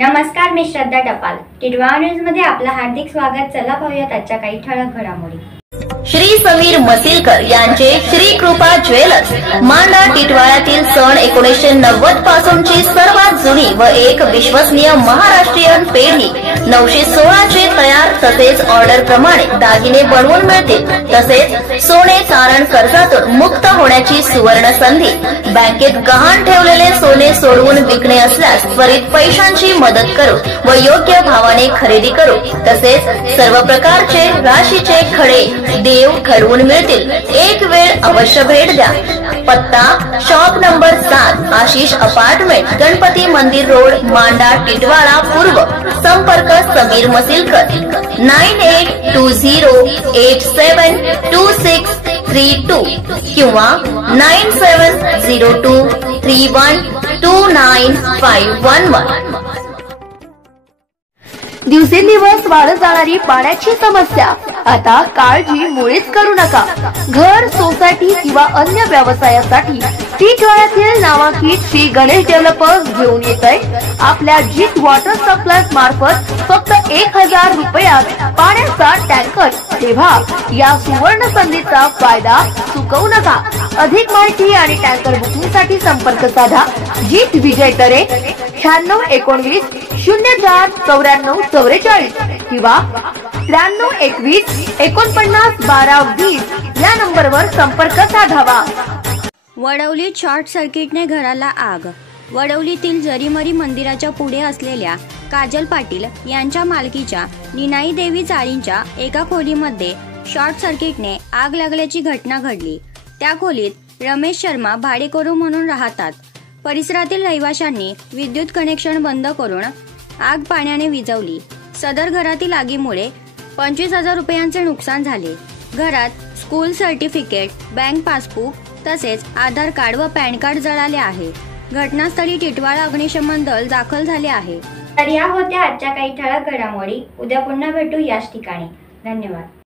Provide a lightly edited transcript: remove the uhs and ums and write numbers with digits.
नमस्कार, मी श्रद्धा टपाल. टिटवाळा न्यूज मध्ये आपलं हार्दिक स्वागत. चला पाहूयात आजच्या काही ठळक घडामोडी. श्री समीर मसिलकर यांचे श्री कृपा ज्वेलर्स मांडा टिटवाळ्यातील सन 1990 पासूनची सर्वात जुनी व एक विश्वसनीय महाराष्ट्रीयन पेढी 916 चे तयार तसेच ऑर्डर प्रमाणे दागिने बनवून मिळतील. तसेच सोने तारण कर्जातून मुक्त होण्याची सुवर्ण संधी. बँकेत गहाण ठेवलेले सोने सोडवून विकणे असल्यास त्वरित पैशांची मदत करू व योग्य भावाने खरेदी करू. तसेच सर्व प्रकारचे राशीचे खडे देव घडवून मिळतील. एक वेळ अवश्य भेट द्या. पत्ता shop number 7 Ashish apartment, Ganpati मंदिर रोड, मांडा टिटवाळा पूर्व. संपर्क समीर मसिलकर 9820872632 किंवा 9702312951. दिवसेंदिवस वाढत जाणारी पाण्याची समस्या आता काळजी मुळीच करू नका. घर, सोसायटी किंवा अन्य व्यवसायासाठी टिटवाळ्यातील नामांकित श्री गणेश डेव्हलपर्स घेऊन येतंय आपल्या जीत वॉटर सप्लाय मार्फत फक्त 1000 रुपयात पाण्याचा टँकर. तेव्हा या सुवर्ण संधीचा फायदा चुकवू नका. अधिक माहिती आणि टँकर बुकिंग साठी संपर्क साधा. जीत विजय तरे 9619049444 किंवा 9321491220 या नंबरवर संपर्क साधावा. वडवलीत शॉर्ट सर्किटने घराला आग. वडवलीतील जरीमरी मंदिराच्या पुढे असलेल्या काजल पाटील यांच्या मालकीच्या निनाई देवी चाळींच्या एका खोलीमध्ये शॉर्ट सर्किटने आग लागल्याची घटना घडली. त्या खोलीत रमेश शर्मा भाडेकरू म्हणून राहतात. परिसरातील रहिवाशांनी विद्युत कनेक्शन बंद करून आग पाण्याने विझवली. सदर घरातील आगीमुळे 25,000 रुपयांचे नुकसान झाले. घरात स्कूल सर्टिफिकेट, बँक पासबुक तसेच आधार कार्ड व पॅन कार्ड जळाले आहे. घटनास्थळी टिटवाळा अग्निशमन दल दाखल झाले आहे. तर या होत्या आजच्या काही ठळक घडामोडी. उद्या पुन्हा भेटू याच ठिकाणी. धन्यवाद.